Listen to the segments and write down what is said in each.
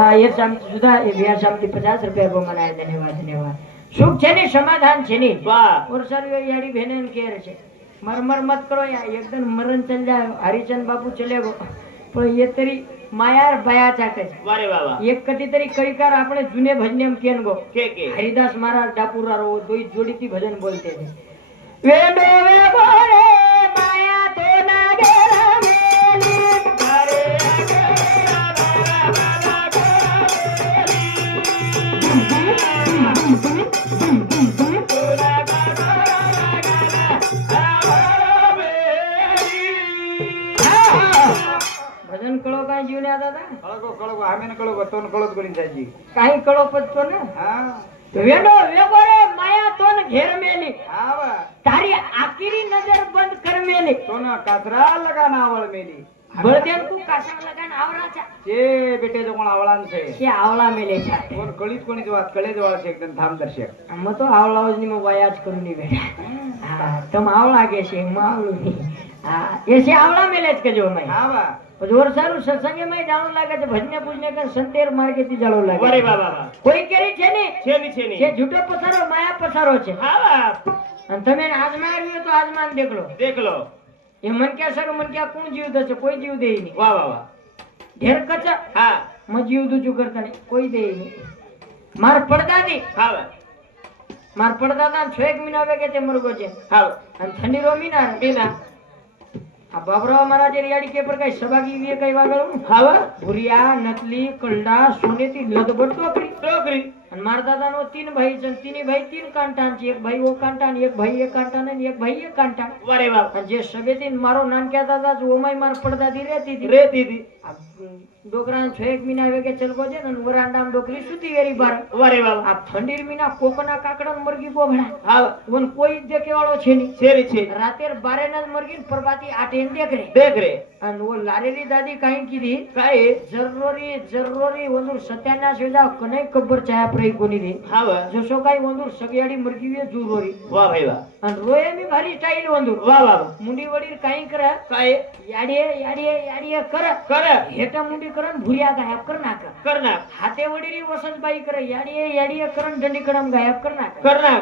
हाँ ये शांति सुधा ये बिहार शांति 50 रुपया को मनाया धन्यवाद धन्यवाद सुख છે ને સમાધાન છે ને वाह और सर ये यारी बहने के છે मर मत करो यार एकदम मरण चल जाए हरिचंद बापू चले गो पण ये तरी मायार बया चाटे वारे बाबा एक कधी तरी कईकार આપણે જૂને ભજનેમ કેન ગો के हरिदास महाराज डापुरा रो दोई जोडीती भजन बोलते थे वेडो वे बोले माया तो ना गेरा मेली अरे अकेला बाला भजन कळो काय जीवने आता कळगो आम्ही कळगो तोन कळत करीन साजी काही कळो पत्तो ना हां वेडो वे बोले माया तो न घेर मेली आवा तारी आखिरी नजर बंद कर मेली तोन कातरा लगाना आवळ मेली बळदेव को कासा लगान आवराचा जे बेटे जो कोण आवळान छे के आवळा मेले छा कोण कळीत कोणी जो વાત कळे जो છે एकदम થામ દર્શક हम तो आवळाज ની में वायाज करून नी बेटा हां तुम आवळा के छे मावळू नी हां ये से आवळा मेले के जो मैं आवा जोर सारू सत्संगे में जाणो लागे तो भजने पूजने का संतेर मार्गे થી જાળો લાગે अरे बाबा કોઈ કેરી છે ને છે ની કે झूठो पसारो माया पसारो છે आवा અને તમે આજમાં આવ્યો તો આજમાં देख लो એ મન કે સર મન કે કોણ જીવ દે છે કોઈ જીવ દે નહીં वाह वाह वाह ઢેર કચા हां म जीव દુચું કરતા નહીં કોઈ દે નહીં માર પડદાદી हां मार પડદાદા 6 મહિના વેગે તે મરગો છે हां અને ઠંડી રો મીના बिना आ बाबराव महाराज रियाड़ी के पर कई सभागी वे कई वागळ हावा भुरिया नकली कलडा सोनेती लदबड टोकरी અને મારા દાદાનો 3 ભાઈ છે 3 ભાઈ 3 કાંટાન છે એક ભાઈ ઓ કાંટાન એક ભાઈ એક કાંટાન અને એક ભાઈ એક કાંટાન वारे बाप અને જે સબેતી મારો નામ કહેતા હતા ઓમાય માર પડદાદી રહેતી હતી रेती ડોકરાન 6 મહિના વેગે ચલગો છે ને વરાંડામ ડોકરી સુતી વેરી બાર वारे बाप આ ઠંડીર મહિના કોકના કાકડા મરગી પોભડા हां વન કોઈ દેખે વાળો છે ની छेरी छे રાતે 12 ના મરગી પરબાતી આટેન દેખ રે देख रे અને ઓ લારેલી દાદી કાઈ કીધી काय જરૂરી વંદુર સત્યાના સેજા કને ખબર ચાયા પ્રઈ કોની રે हावा જસો કાઈ વંદુર સગયાડી મરગી વે જુરોરી वाह भाई वाह અને રોય મી ભારી સ્ટાઈલ વંદુર वाह वाह મુંડી વડીર કાઈ કરે काय યાડીએ કરે कर હેટા મુંડી કરે ભુરિયા ગાયબ કર નાખ करना હાથે વડીરી વસંતબાઈ કરે યાડીએ કરે ડંડી કડમ ગાયબ કર નાખ करना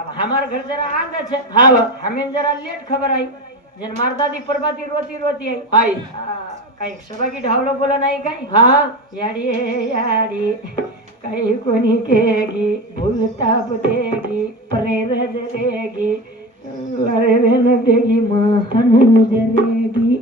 अब हमार घर जरा आगे छे हां हमें जरा लेट खबर आई जन मार दादी परबाती रोती रोती आई आई काही सभागी ढावलो बोला नाही काही हां याडी काही कोणी केगी भूलता देगी प्रेर देगी लरेन देगी महन जरेगी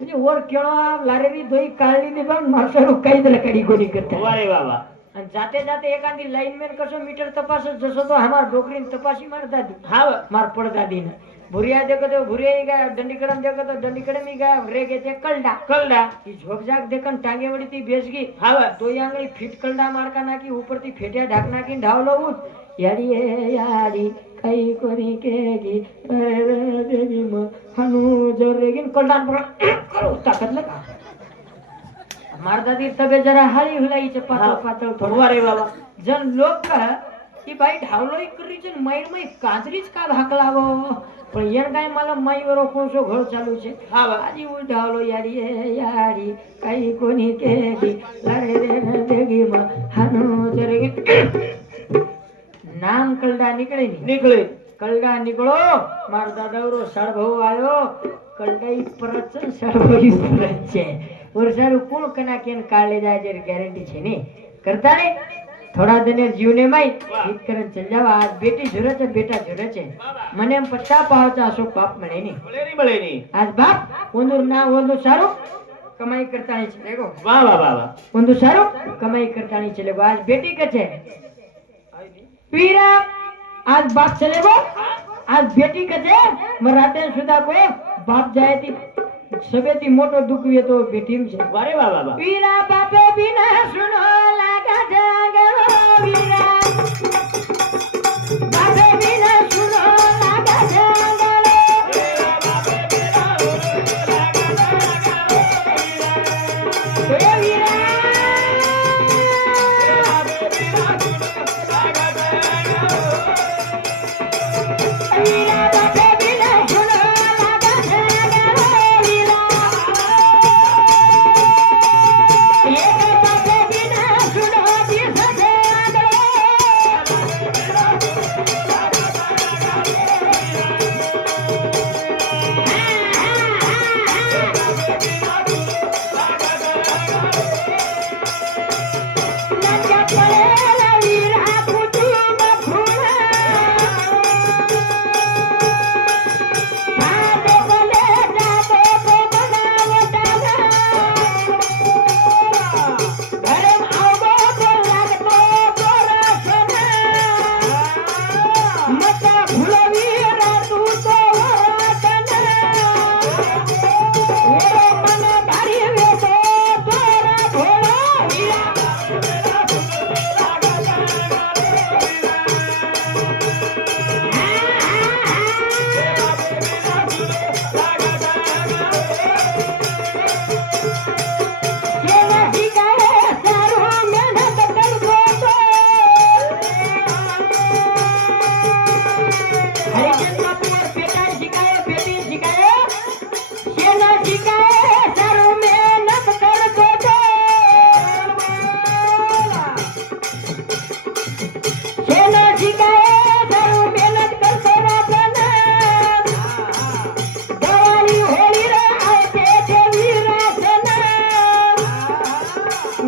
म्हणजे वर केळो लारेरी दोई काळली ने पण माणसारो काही दर कडी कोणी करता वारे बाबा અને જાતે જાતે એકાદી લાઈનમેન કશો મીટર તપાસ જશો તો અમાર ડોકરીને તપાસી માર દાદી हां मार પડદાદીને ભુરિયા દેખો તો ભુરિયા ગયા દંડીકડમ દેખો તો દંડીકડમ ગયા રેગે તે કલડા कलडा ઈ ઝોકઝાક દેખન ટાંગે વળી તી બેસગી हां દોઈ આંગળી ફીટ કલડા મારકા નાખી ઉપરથી ફેટિયા ઢાક નાખીને ઢાવલો ઉઠ याडी कई कोनी केगी देगी म हनु जोरेगिन कलडान पर करो ताकत लगा मार दादी तबे जरा हाली हुलाई छे पातळ थोडं वारे बाबा जन लोक की बाई ढावलोय करी છે મયર મય કાંદરી જ કા ભાકલાવો પણ યાર કાઈ માલા મયરો કોણસો ઘર ચાલુ છે हां આજી ઉ ઢાવલો યાડી કઈ કોની કેગી લરે રે દેગી મ હાનો જરેગી નામ કલડા નીકળે ની निकले કલડા નીકળો માર દાદાવરો સળભો આયો કલડાઈ પરચ સળભોઈ પરચ છે ઓર સારું કોણ કના કેન કાળે જાય જે ગેરંટી છે ને કરતા ને थोड़ा दिन जीवने में गीत करन चल जाओ आज बेटी जरूरत है बेटा जरूरत है मने हम पट्टा पावचा अशोक बाप मळे बळे नी आज बाप ओंदूर ना ओंदूर सारो कमाई करता नहीं चलेगो वाह वाह वाह ओंदूर सारो कमाई करता नहीं चलेगो आज बेटी के छे वीरा आज बाप चलेगो आज बेटी के छे मराठे सुधा को बाप जाए थी सबेती मोटो दुख वे तो बेटी में छे वारे वाह वाह वीरा बापे बिना सुनो लागा जागरो वीरा बापे बिना सुनो लागा जागरो वीरा बापे बिना सुनो लागा जागरो वीरा वीरा बापे बिना सुनो लागा जागरो वीरा बापे बिना सुनो लागा जागरो वीरा एक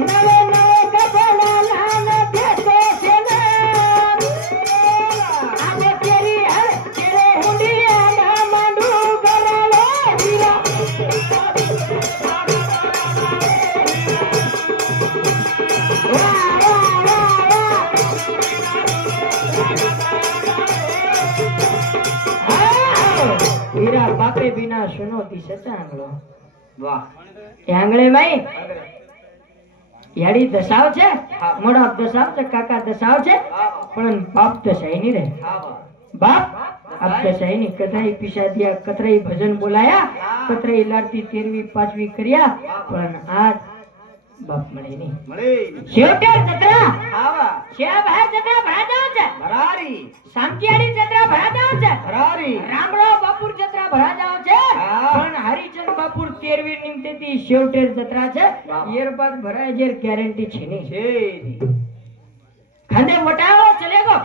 नवे नवे कपडा लान देतो सेना आज तेरी हर तेरे हुंडिया ना मांडू गरालो हीरा हीरा बापे बिना सुनो ती सचा आंगलो વાહ એ આંગળે ભાઈ યાડી દસાવ છે હા. મોડા દસાવ છે કાકા દસાવ છે પણ બાપ દસાઈ ની રે હા વાહ બાપ આપ દસાઈ ની કથાઈ પીસા દિયા કતરાઈ ભજન બોલાયા કતરાઈ લાડતી 13વી 5વી કર્યા પણ આ બાપ મળે નહીં મળે શેવટર જત્રા હા વાહ શેવ હે જત્રા ભરાજાવ છે ભરારી સામકિયાડી જત્રા ભરાજાવ છે ભરારી રામરાવ બાપુર જત્રા ભરાજાવ છે હા. પણ હરિચંદ બાપુર 13વી નિમિત્તેથી શેવટેર જત્રા છે વાહ. એર બાદ ભરાય જેર ગેરંટી છે નહીં છે ખાંડે વટાવો ચલેગો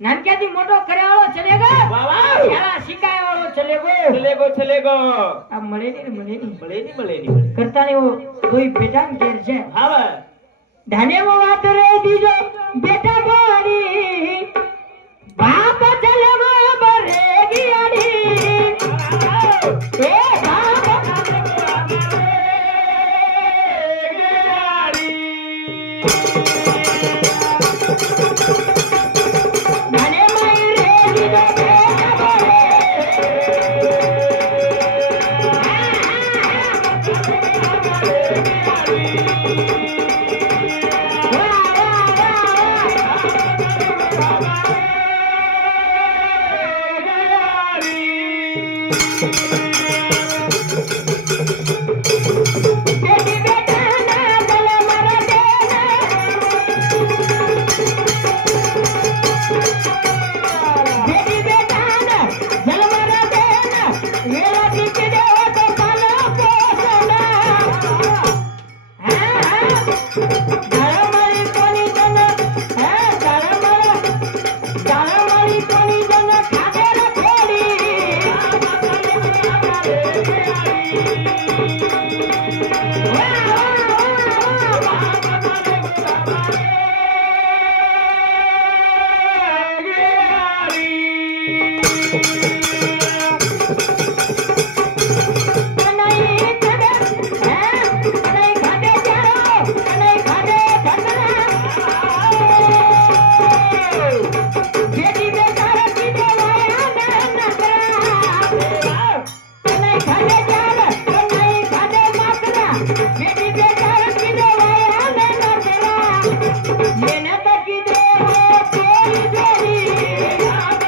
નાનક્યાથી મોટો કર્યાવાળો ચલેગો વાહ, વાહ. શાળા શીખાયવાળો ચલેગો ચલેગો આ મળે નહીં ને મળે નહીં મળે ની કરતા ને એવો કોઈ બેટા ને ઘેર છે હા વાહ ધાનેવો વાત રે દીજો બેટા બોડી બાપ ચલેગો બરે ગિયાડી એ બાપ ધાને માઈ રે દીજો બેટા બેટી બેટા ના દલ મર બેટી બેટા ના દલ મર વેલા ટીકી દેવો તો પાલો પોસના હા દાળમાળી કોની જન હે દાળમાળી કોની જન ખાધે બેટી બેટા રખી દેવાયા ના નકરા તને ખાધે ચાલ તને ખાધે માકરા બેટી બેટા રખી દેવાયા ના નકરા મેને તો કીધે કોઈ જોડી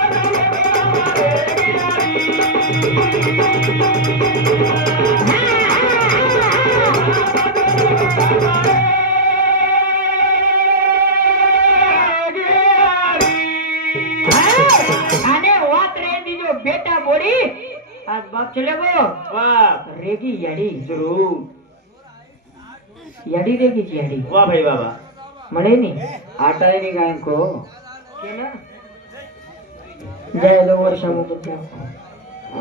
આને વાત રે દીજો બેટા બોડી આજ બાપ ચલે ગો વાહ રેગી યાડી જરૂર યાડી રેગી છે યાડી વાહ ભાઈ વાહ વાહ મળે ની આટાઈ ની ગાયન કો કેના જય લો વર્ષા મુકતા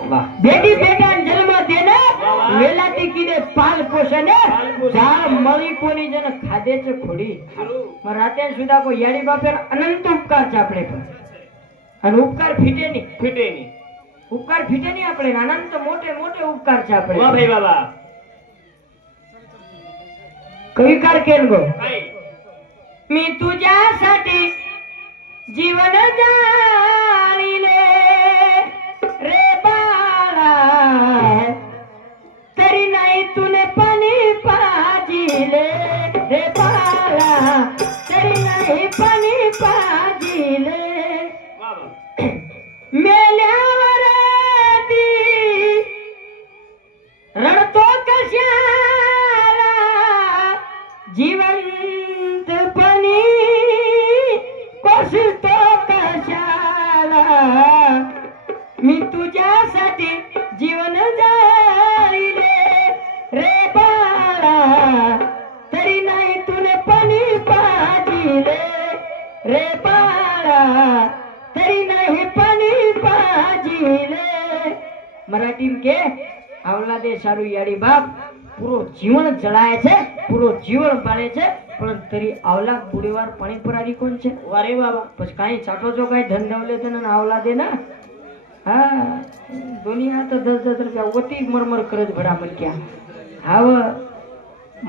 વાહ બેટી બેટા જન્મ દેને વાહ. વેલાથી કીધે પાલ પોષને પાલ પોષે. જા મળી કોની જન ખાધે છે ખોડી જરૂર પણ રાતે સુધા કોઈ યાડી બાપેર અનંત ઉપકાર છે આપણે પર અને ઉપકાર ફીટે નહીં ફીટે ની ઉપકાર ફીટે નહીં આપણે અનંત મોટે મોટે ઉપકાર છે વાહ આપણે ભાઈ વાહ વાહ कविकार केन गो काय मी तुझ्यासाठी जीवन जाळीले रे बाळा तरी नाही तुने पाणी पाजिले रे बाळा तरी नाही पाणी पाजिले वाह वाह मेल्यावर ती रडतो कशाला जिवंतपणी कोसतो कशाला मी तुझ्यासाठी जीवन जाळीले रे बाळा तरी नाही तुने पाणी पाजिले रे बाळा तरी नाही पाणी पाजिले मराठी के आवलादे सारू याडी बाप પૂરો જીવન જળાય છે પૂરો જીવન પાડે છે પણ તરી આવલા બુડીવાર પાણી પરારી કોણ છે વારે બાબા પછી કાંઈ ચાટો છો કાંઈ ધન દવલે ને આવલા દે ના હા દુનિયા તો 10-10 રૂપિયા ઓતી મરમર કરે જ ભડા મરક્યા હવે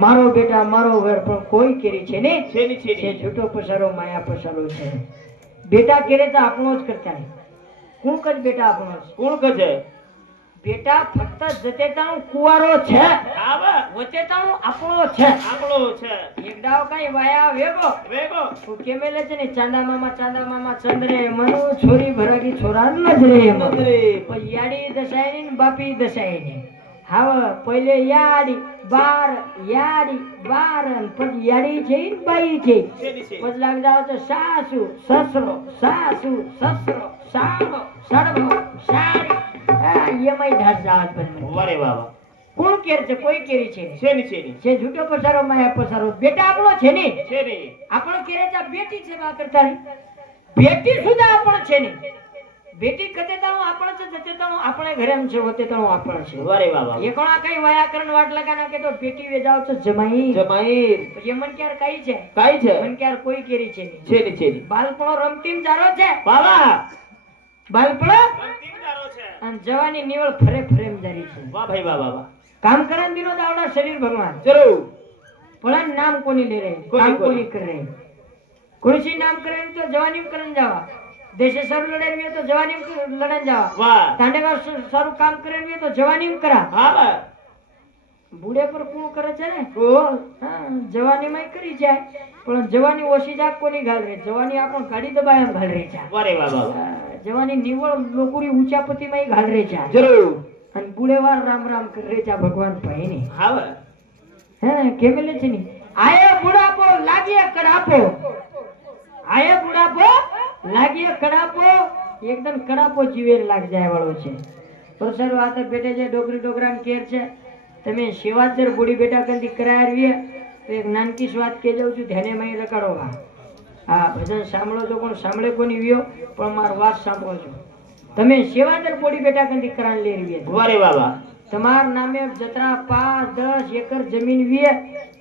મારો બેટા મારો ઘર પણ કોઈ કેરી છે ને છેની છે છેની છૂટો પસારો માયા પસારો છે બેટા કેરે તો આપણો જ કરતા કોણ કર બેટા આપણો જ કોણ કજે બેટા ફક્ત જતેતાનું કુવારો છે આવા વતેતાનું આપણો છે આપણો છે એક દાવ કઈ વાયા વેગો વેગો તું કેમેલે છે ને ચાંદા મામા ચંદ્રે મનુ છોરી ભરાગી છોરા નજરે નજરે. પછી યાડી દસાયની ને બાપી દસાયની હવે પहिले યાડી બાર અને પછી યાડી છે ને બાઈ છે છેની છે પછી લાગ જાવ તો સાસુ સસરો સાળો સડવો સાડી આ એમાંય ઢાસ જાત બને વારે બાબા કોણ કેર છે કોઈ કેરી છે છેની છેની જે झूठो પસારો માયા પસારો બેટા આપણો છે ને છેની આપણો કેરે છે બેટી છે બા કરતા બેટી સુધા આપણો છે ને બેટી કતે તાણું આપણો છે જતે તાણું આપણે ઘરે એમ છે હોતે તાણું આપણો છે વારે બાબા એ કોણા કઈ વ્યાકરણ વાટ લગા નાખે તો બેટી વેજાવ તો જમાઈ જમાઈ પછી મન ક્યાર કઈ છે કાઈ છે મન ક્યાર કોઈ કેરી છે નહીં. છેની છેની બાલપણો રમતીમ ચારો છે બાબા બાલપણો અંતિમદારો છે અને જવાની નિવળ ફરે ફરેમ જારી છે વાહ ભાઈ વાહ બાબા કામ કરન દિનો દાવડા શરીર ભગવાન જરૂર પણ નામ કોની લે રહે કોની કામ કોની? કોની કરે રહે કૃષિ નામ કરે તો જવાની કરન જાવા દેશે સર લડાવી તો જવાની લડન જાવા વાહ તાંડેવા સારું કામ કરે તો જવાની કરા હા બા બુડે પર કોણ કરે છે ને કોણ હા જવાની માં કરી જાય પણ જવાની ઓછી જાગ કોની ગાલ રે જવાની આપણ ગાડી દબાય ગાલ રે છે વારે વાહ બાબા હા, જવાની નિવળ લોકોરી ઊંચા પતિ માં ગાલ રે છે જરૂર અને બુડેવાર રામ રામ કરે છે ભગવાન ભાઈ ની હા બા હે કેમેલે છે ની આયે બુડાપો લાગીએ કડાપો આયે બુડાપો લાગીએ કડાપો એકદમ કડાપો જીવે લાગ જાય વાળો છે પરસર વાત બેટે છે ડોગરાન કેર છે તમે શિવાજર બુડી બેટા કંદી કરાવી તો એક નાનકી વાત કે જાઉં છું ધ્યાને માં લગાડો હા ભજન સાંભળો છો પણ સાંભળે કોની વ્યો પણ માર વાત સાંભળો છો તમે શિવાજર બુડી બેટા કંદી કરાન લઈ રહ્યા વારે બાબા તમાર નામે જતરા 5-10 એકર જમીન વીએ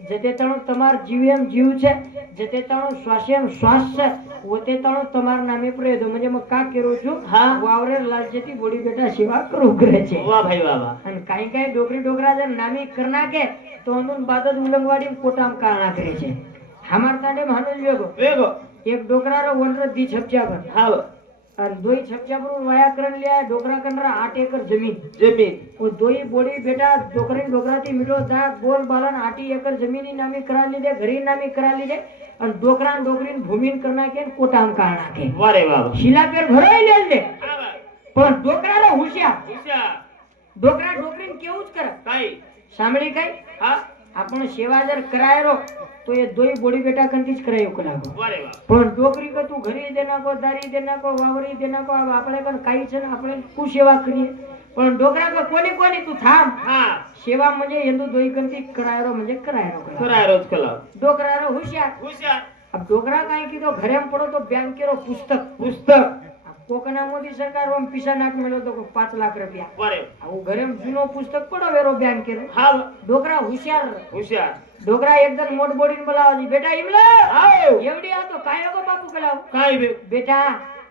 જતે તણો તમાર જીવ એમ જીવ છે જતે તણો શ્વાસ એમ શ્વાસ છે ઓતે તણો તમાર નામે પ્રયોદો म्हणजे मग का करू છું હા વાવરે લાલજેતી બોડી બેટા સેવા કરું કરે છે વાહ ભાઈ વાહ વાહ અને કાઈ કાઈ ડોગરા જર નામી કરના કે તો અનુન બાદ જ ઉલંગવાડી કોટામ કાણા કરે છે હમાર તાંડે માનો વેગો વેગો એક ડોગરારો વનર દી છપચા પર હા બા અને દોઈ છપચા પર વાયાકરણ લ્યા ડોગરા કનરા 8 એકર જમીન જમીન वो दोई बोड़ी बेटा डोकराती मीठो दांत बोल बालन 8 एकड़ जमीनी नामी करा लीधे घरी नामी करा लीधे और डोकरान डोकरीन भूमिन करना के कोटाम कारणा के વારે બાબા शिला पेर भराई ले ले હા બા પણ ડોકરાનો હુશિયાર ઉષા ડોકરા ડોકરીન કેવું જ કરે કાઈ સાંભળી કઈ હા આપણો સેવાજર કરાયરો તો એ દોઈ બોડી બેટા કંતી જ કરાયો કલાકો વારે વાહ પણ ડોકરી કે તું ઘરી દે નાખો દારી દે નાખો વાવરી દે નાખો આપણે કન કાઈ છે ને આપણે કુ સેવા કરીએ પણ ડોકરા કે કોની તું થામ હા सेवा म्हणजे हिंदू दोई कंती करायरो म्हणजे करायरो करा કરાય રોજ કલાક डोकरारो हुशार ઉષા अब डोकरा काय की तो घरे में पड़ो तो बैंकेरो पुस्तक પુસ્તક अब कोकना मोदी सरकार में पिसा नाक मिलो तो 5 लाख रुपया વારે अब घरे में जूनो पुस्तक पड़ो वेरो बैंकेरो હા બા डोकरा हुशार ઉષા डोकरा एकदम मोट बोडी ने बोलावा बेटा इमला આવો एवढी आ तो काय को बापू कलाव કાઈ બે बेटा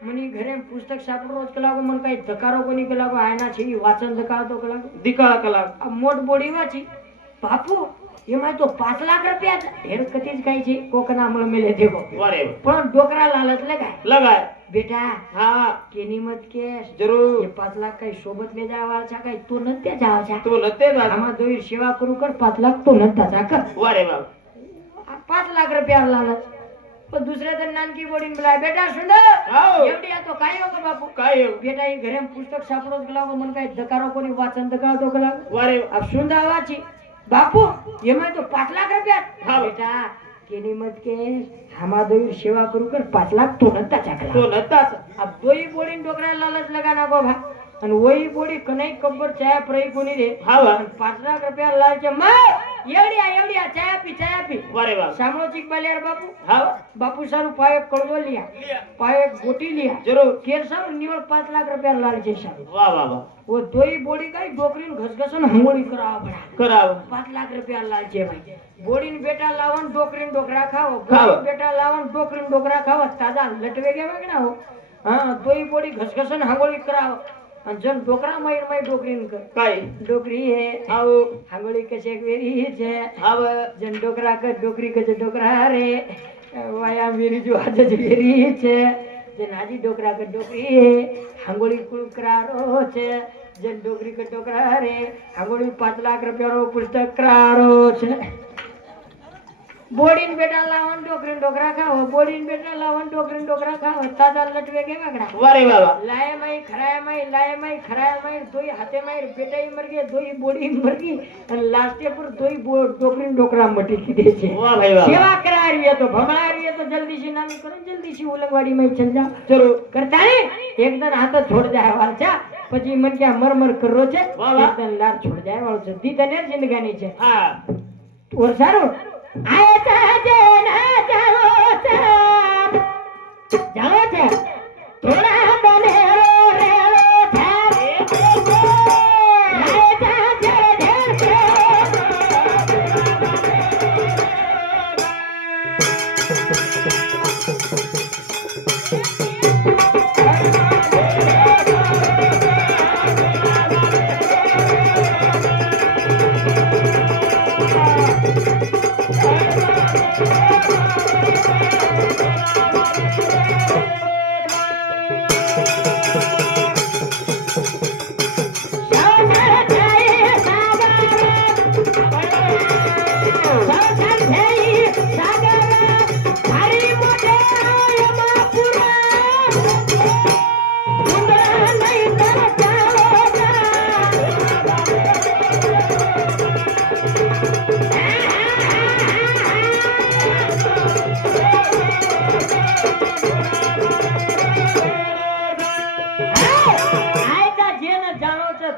मनी घरे में पुस्तक सापडो रोज कलाव मन काय धकारो कोनी कलाव आयना छी वाचन धकातो कलाव દીકા કલાક अब मोट बोडी वाची बापू એમાં તો 5 લાખ રૂપિયા હેર કતી જ કાઈ છે કોકના અમલ મેલે દેખો વારે પણ ડોકરા લાલચ લગાય લગાય બેટા હા કેની મત કેસ જરૂર એ 5 લાખ કઈ સોબત લે જાવા છે કઈ તો નતે જાવ છે તો લતે ના આમાં દોઈ સેવા કરું કર 5 લાખ તો નતા જા કર વારે બાબા આ 5 લાખ રૂપિયા લાલચ તો દૂસરે दिन નાનકી બોડીને બોલાય બેટા સુંદર આવો એવડી આ તો કાયો કે બાપુ કાઈ બેટા એ ઘરે પુસ્તક સાપડો ગલાવો મન કઈ ધકારો કોની વાચન ધકાતો ગલાવો વારે આ સુંદર વાચી बापू એમાં તો 5 લાખ રૂપિયા હા બેટા કેની મત કે હામા દોઈ સેવા કરું કર 5 લાખ તો નતા તો ચાકલા નતા अब दोई बोड़ी डोकरा लालच लगा ना को भा અને વહી બોડી કનઈ કબ્બર ચાયા પ્રઈ કોની રે હા બા 5 લાખ રૂપિયા લાલ છે માં एवढी आ चाया पी वारे बाबा सामनो चीक बालियार बापू हाँ बापू सारू पायो एक कड़वो लिया पायो एक गोटी लिया जरूर केर सारू निवळ 5 लाख रुपया लाल છે સાહેબ वाह बाबा वो दोई बोड़ी गई डोकरीन घसघसन हंगोड़ी करावा पड़ा कराव 5 लाख रुपया लाल છે भाई बोड़ीन बेटा लावन डोकरीन डोकरा खाओ खाओ। बोड़ीन बेटा लावन डोकरीन डोकरा खाओ ताजा लटवे के वगड़ा हो हां दोई बोड़ी घसघसन हंगोड़ी कराओ आणि जन डोकरा माईर माई डोकरीन कर काय डोकरी है आव हंगोड़ी कशे वेरी छे आव जन डोकरा कर डोकरी कशे डोकरा रे वाया मेरी जो आज वेरी छे जन हाजी डोकरा कर डोकरी है हंगोड़ी कुल करारो छे जन डोकरी कर डोकरा रे हंगोड़ी 5 लाख रुपया रो पुस्तक करारो छे बोडीन बेटा लावन डोकरीन डोकरा खाओ बोडीन बेटा लावन डोकरीन डोकरा खाओ ताजा लटवे के वगड़ा वारे बाबा लाए माई खराया माई दोई हाथे माई बेटाई मर गए दोई बोडी मर गई અને લાસ્ટે પર दोई ડોકરીન ડોકરા મટી કીધે છે वाह भाई वाह સેવા કરાવી હે તો ભમણાવી હે તો જલ્દી થી નામી કરો જલ્દી થી ઉલંગવાડી માં ચલ જા जरूर કરતા ને એકદમ હાથ છોડ જાય વાળા પછી મન કે મરમર કરો છે વાહ વાહ. એકદમ લાર છોડ જાય વાળો છે દી તને જિંદગાની છે हाँ ઓર સારું આય તાજે ના જાઓ છે થોડા બને રેલો થારે આય તાજે દેશે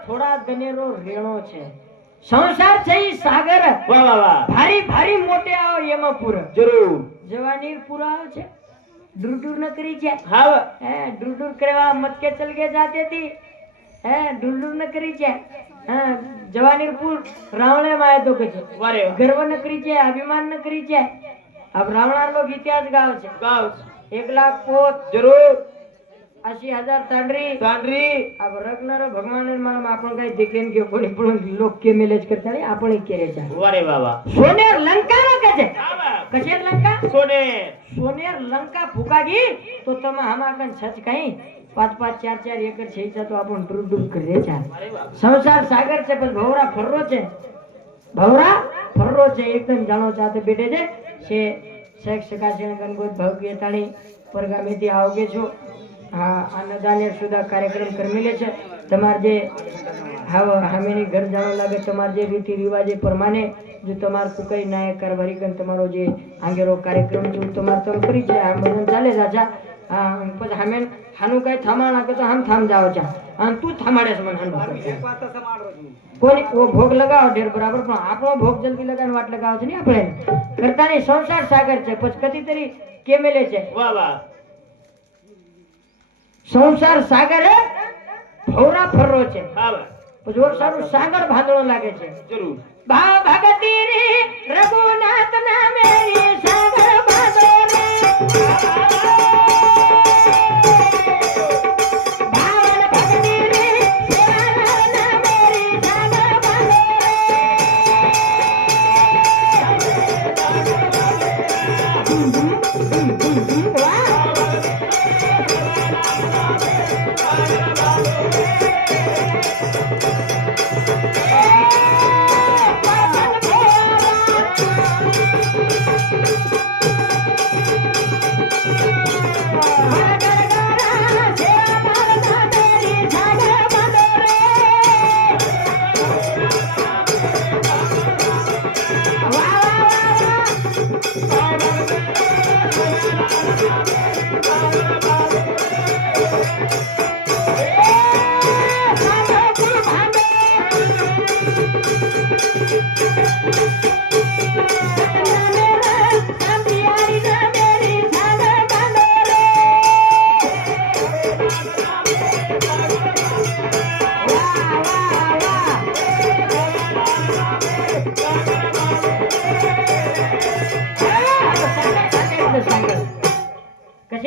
થોડા ગનેરો રેણો છે સંસાર છે ઈ સાગર वाह वाह वाह ભારી ભારી મોટે આવો એમાં પૂર जरूर જવાની પૂરા આવે છે ડુરડુર ન કરી છે हाँ હે ડુરડુર કરવા મત કે ચલ કે જાતે થી હે ડુરડુર ન કરી છે હા જવાની પૂર રાવણે માં તો કે છે वारे ગર્વ ન કરી છે અભિમાન ન કરી છે अब રાવણા લોક ઇતિહાસ ગાવ છે गाँव 1 लाख પોત जरूर 80,000 તાંડરી तांडरी अब रगनारो भगवान मालूम आपण काही देखेन के कोणी पण लोक के मेलेज करता रे आपण केरे जा वारे बाबा सोनेर लंका નો કે છે हाँ कशेर लंका सोने सोनेर लंका फुकागी तो તમે હમાકન છચ કઈ 5-5 4-4 એકર છે ઈચા તો आपण ડૂબ ડૂબ કરે છે वारे बाबा સંસાર સાગર છે પણ ભવરા ફરરો છે ભવરા ફરરો છે એકદમ જાણો ચાતે બેઠે છે શેખ સકાશણ ગણગોત ભવગીય તાણી પરગામીથી આવગે છો હા અન્નદાને સુધા કાર્યક્રમ કરમેલે છે તમાર જે હાવ હામેની ઘર જાણો લાગે તમાર જે રીતિ રિવાજે પ્રમાણે જો તમાર કુકઈ નાયક કારભારી કન તમારો જે આંગેરો કાર્યક્રમ જો તમાર તમ કરી છે આ મન ચાલે રાજા હા પછી હામેન હાનું કઈ થામાણા કે તો હામ થામ જાવ છે અને તું થામાડે છે મન હાનું કોની ઓ ભોગ લગાવો ઢેર બરાબર પણ આપણો ભોગ જલ્દી લગાવવાનો વાટ લગાવો છે ને આપણે કરતા નહીં સંસાર સાગર છે પછી કતીતરી કેમેલે છે वाह वाह સંસાર સાગર હે ભવરા ફરરો છે हाँ પછી ઓર સારું સાગર ભાદળો લાગે છે जरूर ભાવ ભગતી રે રઘુનાથ ના મેરી સાગર ભાદળો રે ભાવ ભગતી રે સેવા ના મેરી સાગર ભાદળો રે વાહ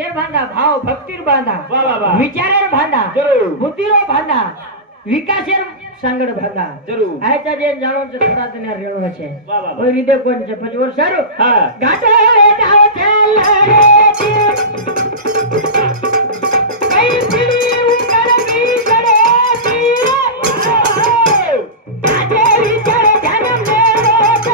कशे बांधा भाव भक्तीर बांधा वा वा वा विचारेर बांधा जरूर बुद्धीरो बांधा विकासेर सांगड बांधा जरूर आयता जे जाणो છે થોડા તને રેણો છે વા વા કોઈ રીતે કોણ છે પછી ઓર સારું હા ગાટો વેડાવ છે લડે કઈ પીડી ઉકળગી ચડેતી આજે વિચાર ધ્યાન લેવો છે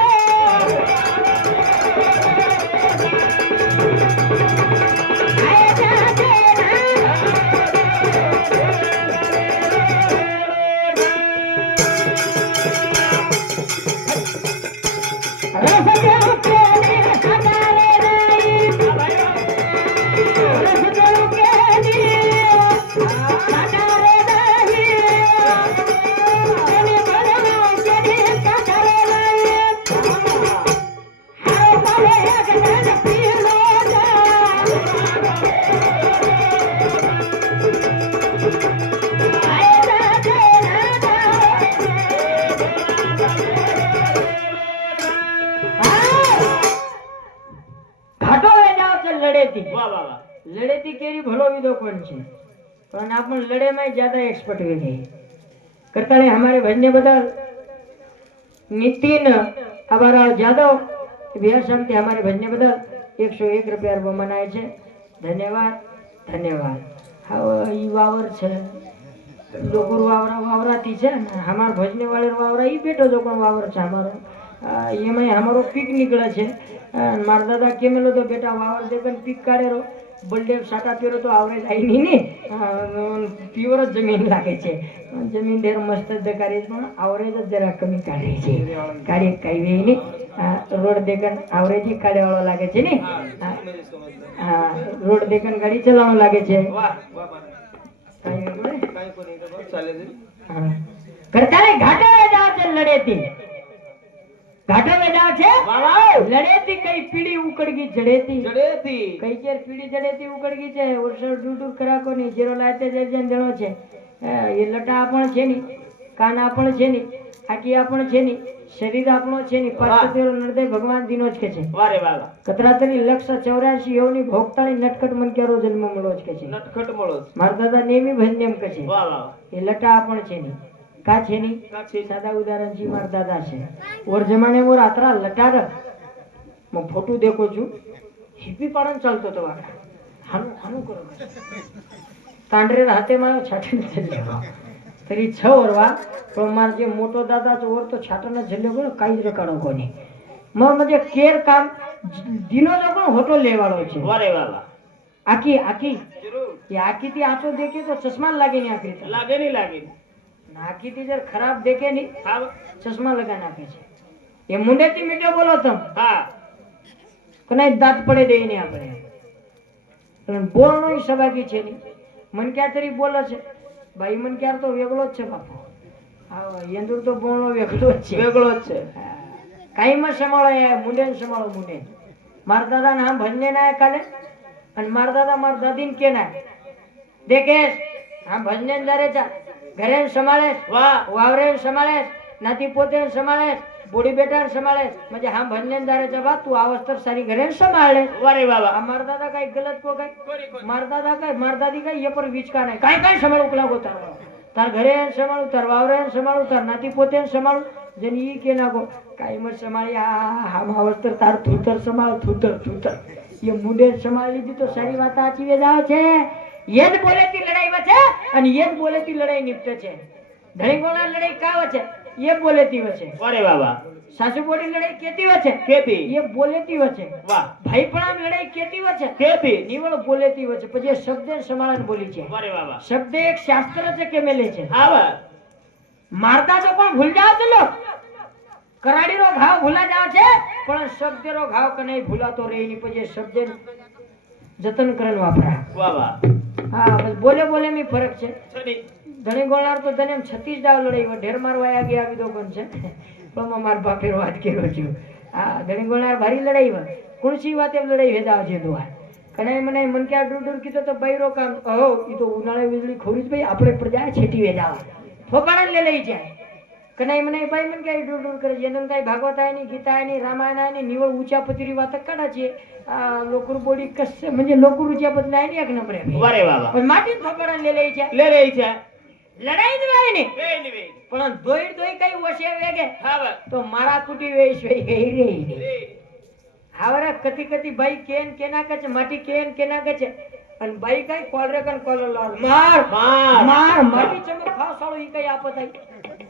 વા વા વા લડેતી કેરી ભલો વિદો કોણ છે પણ આપણ લડે में ज्यादा एक्सपर्ट हो गए करता है हमारे भजने बदल नितिन हमारा जादव बिहार समिति हमारे भजने बदल 101 रुपया मनाए છે ધન્યવાદ ધન્યવાદ હા ઈ વાવર છે લોકો વાવરાતી છે ને हमार भजने वाले वावरा ઈ બેઠો જો પણ વાવર છે हमारो એમાં हमारो पीक निकळे છે મારા દાદા કેમેલો તો બેટા વાવર દેખન પીક કાઢેરો બલ્ડે સાટા પેરો તો આવરેજ આવી નહીં ને પ્યોર જ જમીન લાગે છે જમીન ઢેર મસ્ત દેખાડી પણ આવરેજ જ જરા કમી કાઢે છે કાઢી કઈ નહીં રોડ દેખન આવરેજ કાઢે વાળો લાગે છે ને હા રોડ દેખન ગાડી ચલાવવાનો લાગે છે કરતા રે ઘાટા જાવ છે લડેતી घाटा में जाओ छे वाह वाह लड़ेती कई पीड़ी उकड़गी जड़ेती जड़ेती कई केर पीड़ी जड़ेती उकड़गी छे वर्षर डूडू कराको ની જેરો લાતે જન જણો છે એ લટા આપણ છે ની કાન આપણ છે ની આકી આપણ છે ની શરીર આપણો છે ની પાર્થદેવ નરદય ભગવાન દીનો જ કે છે વારે વાહ કતરાતરી 184 યોની ભોગતાની નટખટ મન કેરો જન્મ મળો જ કે છે નટખટ મળો મારા દાદા નેમી ભજનેમ કે છે વાહ વાહ એ લટા આપણ છે ની का छे नी सादा उदाहरण जी मार दादा छे और जमाने मोर आतरा लटार म फोटो देखो छु हिप्पी पाड़न चलतो तो हानु हानु करो तांडरे हाथे में छाटन चले तरी 6 वरवा पण मार जे मोटो दादा जो और तो छाटन झल्ले को काई ज रकाडो कोनी म म्हणजे केर काम दिनो जो पण होटो लेवाळो छे वारे वाह आकी आकी जरूर ये आकी थी आटो देखे तो चश्मा लागे नहीं आखरी लागे नहीं लागे नाकी थी जर खराब देखे नहीं हाँ चश्मा लगा नाखे छे ये मुंडे थी मीठो बोलो तम हाँ कने दांत पड़े दे ने आपणे पण बोलनो ही सवागी छे नी मन क्या तरी बोले छे भाई मन क्या तो वेगळो छे बापू હા યંદુર તો બોલનો વેગળો જ છે वेगळो જ છે કાઈમાં સંભાળે મુંડે સંભાળો મુંડે માર દાદા નામ ભજને ના કાલે અને માર દાદા માર દાદીને કે ના દેખેશ આ ભજને જારે જા ઘરે સંભાળે વાહ વાવરે સંભાળે નાતી પોતે સંભાળે બોડી બેટા સંભાળે म्हणजे હા ભજને જારે જા તું આ વસ્તુ સારી ઘરે સંભાળે वारे वाह આ માર દાદા કઈ ગલત કો કઈ कोरी कोरी માર દાદા કઈ માર દાદી કઈ એ પર વિચકા નહીં કઈ કઈ સંભાળું કલાકો તાર ઘરે સંભાળું તાર વાવરે સંભાળું તાર નાતી પોતે સંભાળું જેને ઈ કે નાખો કાઈ મત સંભાળી આ હા માવસ્તર તાર થૂતર સંભાળ થૂતર થૂતર ये मुंडे संभाળી લીધી તો સારી વાત આચી વે જાવ છે ये જ બોલેતી લડાઈ વચે અને ये જ બોલેતી લડાઈ નિપટે છે ધણી ગોળા લડાઈ કાવ છે ये બોલેતી વચે वारे वाह वाह સાસુ બોડી લડાઈ કેતી વચે केती ये बोलेती वचे वाह भाई पण लड़ाई केती वचे केती निवळ बोलेती वचे પછી એ શબ્દ સંભાળન બોલી છે वारे वाह वाह શબ્દ એક શાસ્ત્ર છે કે મેલે છે आवा મારતા તો પણ ભૂલ જાવ તો લો કરાડીનો ઘાવ ભૂલા જાવ છે પણ શબ્દનો ઘાવ કે નહીં ભૂલાતો રહે ની પછી શબ્દ જતન કરન વાપરા वाह वाह હા બસ બોલે બોલે में फरक છે छनी ધણી ગોળાર તો ધને 36 દાવ લડાઈ ઢેર મારવા આગે આવી દો કોણ છે પણ માર બાપેર વાત કર્યો છું હા ધણી ગોળાર ભારી લડાઈ વા કુણસી વાતે લડાઈ વેદાવ છે દુઆ કને મને મન કે ડુડુર કીધો તો બૈરો કામ ઓ ઈ તો ઉનાળે વીજળી ખોરી જ ભાઈ આપણે પ્રજા છેટી વેદાવ ફોકાણ લે લઈ જાય कनाई म्हणे बाई म्हण काही डूर करे जेनम काही भागवत आहे नाही गीता आहे नाही रामायण आहे नाही निवळ उच्या पतिरी वात काढायची लोकर बोडी कस म्हणजे लोकर उच्या बदला आहे एक नंबर आहे बरे बाबा पण मातीत फपडा लेलेच्या ले यायच्या लढाईच नाही नाही वेणी वेणी पण दोई दोई काही वशे वेगे हा बा तो मारा कुटी वेश वे गई रे हावरा कधी कधी बाई केन केना कच माटी केन केना कच आणि बाई काय कॉलरे कन कॉलर लाव मार मार मार माटी चमक खाव साळो ही काही आपत आहे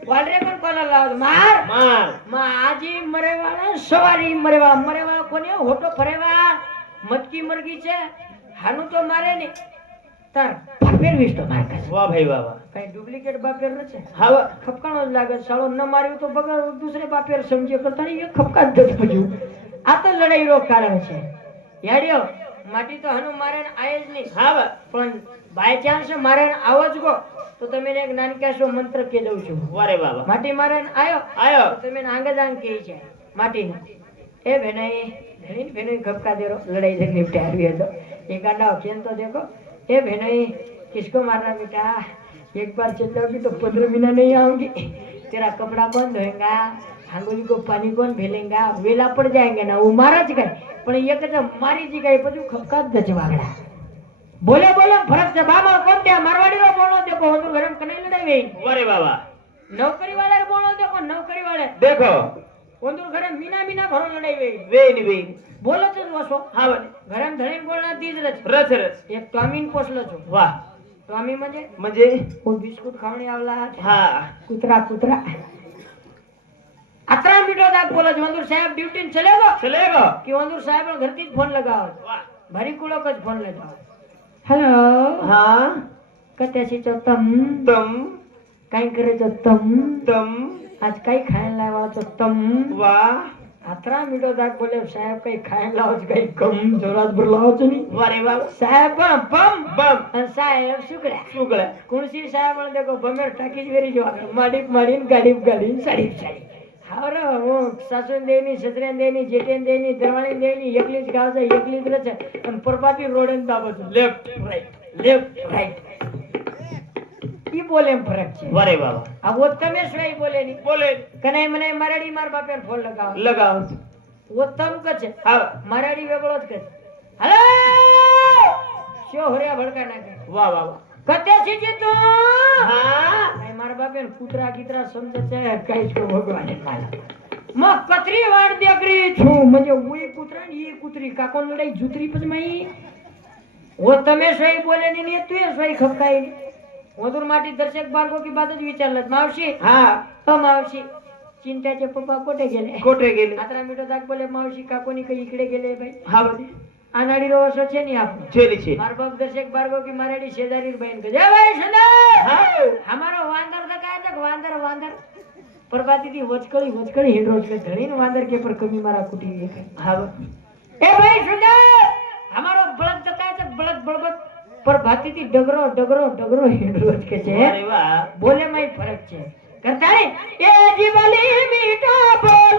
कॉलरे कन कॉलर लाव मार मार मा आजी मरेवाळा सवारी मरेवाळा कोणी होतो फरेवा मटकी मरगीचे हानू तो मारे ने तर बापेर विष्ट मारकास वा भाई बाबा काही डुप्लिकेट बापेर नचे हा बा खपकाणच लागत साळो न मार्यो तो बघ दुसरे बापेर समजे करता एक खपकाच दच बजू आता लढाई रोग कारण છે યાડિયો માટી તો હનુ મારન આયે જ નહીં હા બા પણ બાય ચાન્સ મારન આવો જ ગો તો તમે એક નાનકાશો મંત્ર કે દઉં છું વારે બાબા માટી મારન આયો આયો તો તમે આંગજાંગ કે છે માટી એ ભેનાઈ ધણી ભેનાઈ ખપકા દેરો લડાઈ જગ નિપटे આવી હતો એ ગાડાઓ કેમ તો देखो ए भैनाई किसको मारना बेटा एक बार चल जाओगी तो 15 महीना नहीं आऊंगी तेरा कपड़ा बंद होएगा हांगोली को पानी कौन भेलेगा वेला पड़ जाएंगे ना वो महाराज गए पण एक मारी जी गई पजू खपकात दचवागड़ा बोले बोले फरक से बाबा कौन त्या मारवाड़ी रो बोलो देखो हम घरम कने लड़ाई वे वारे बाबा नौकरी वाले रे बोलो देखो नौकरी वाले देखो ओंदुर घरम मीना मीना भरो लड़ाई वे वेणी वेणी बोलो तो वसो हा बा घरम धणीन बोलना तीज रच रच रच एक टॉमीन पोसलो छो वाह टॉमी म्हणजे म्हणजे वो बिस्कुट खावणे आवला हा कुत्रा कुत्रा 18 मिनिटं दाग बोला वंदूर साहेब ड्यूटी चलेगा चलेगा कि वंदूर साहेब घर થી फोन लगाओ वाह भरी कुळक જ फोन लगाओ हेलो હા कत्याशी चो तम काय करे चो तम आज काय खायला लावा चो तम वाह 18 मिनिटं दाग बोले साहेब काही खायला लावच काही कम जोरात बोलावच नाही वारे बाबा साहेब बम बम आणि साहेब सुकड्या सुगळा कुणसी साहेब म्हणे देखो बमेर टाकीज वेरी जो माडीप माडीन गाडीप गाडीन साडीप साडी हावर हो सासून देनी ससऱ्यान देनी जेठेन देनी दरवाणीन देनी एकलीच गावचं एकलीच रच आणि परपाती रोडन दाबत लेफ्ट राईट ई बोले फरक છે वारे बाबा अब वो तमे स्वई बोले नहीं बोले कने मने मराठी मार बापेर फोन लगाओ लगाओ वो तम कछ हा मराठी वेगळोच कछ हॅलो शो होऱ्या भडका नाके वाह वाह कते छी तू हा नाही मार बापेर कुत्रा कित्रा समजे છે કાઈ છો ભગવાને માલા म कतरी वाड देकरी छु म्हणजे उई कुत्रा आणि ई कुत्री काकोन लढाई जुत्री पण माई वो तमे स्वई बोले नहीं तू स्वई खपकाई वदूर माटी दर्शक बारगो की बातच विचारलं मावशी हा मावशी चिंट्याचे पप्पा कोठे गेले कोठे गेले 18 मिनिटं दाख बोले मावशी काकोनी काही इकडे गेले बाई हा बदी अनाडी रो असो छे नहीं आपण चली छे मार बाप दर्शक बारगो की मराठी शेजारी बहन के जय भाई सुंदर हां हमारो वांदर तो काय तक वांदर परबाती दी वचकड़ी हिंडरोज के धड़ीन वांदर के पर कमी मारा कुटी हा ए भाई सुंदर हमारो बळद तो काय तक बळद बळबत पर भाती थी डगरो हिंडरोज के छे अरे वाह बोले में फर्क छे करता है ए जीवली मीठा बोल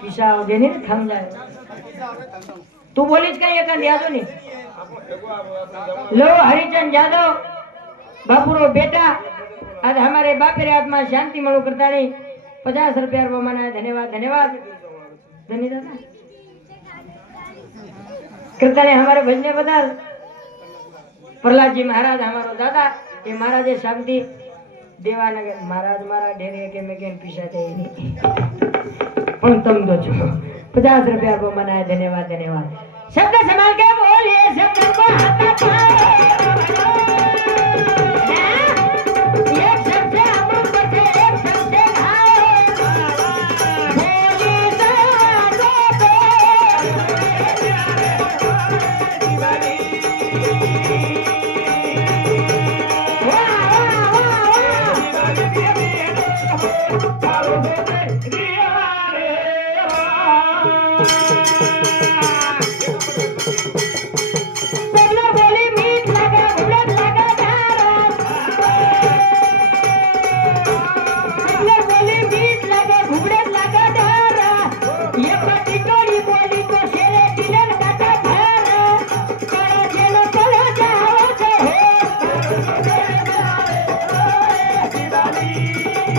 पिसाव देने थांब जाए तू बोलीच काय एखादी यादव नहीं लो हरिचंद यादव बापूरो बेटा आज हमारे बापे रे आत्मा शांति मणु करता नहीं 50 रुपया वो मना धन्यवाद धन्यवाद धन्यवाद करता नहीं हमारे भजने बदल प्रहलाद जी महाराज हमारो दादा ये महाराज शांति देवानगर महाराज मारा ढेरे के में केन पीछा थे नहीं पण तुम दो छो 50 रुपया को मनाए धन्यवाद धन्यवाद शब्द संभाल के बोलिए शब्द को हाथ રે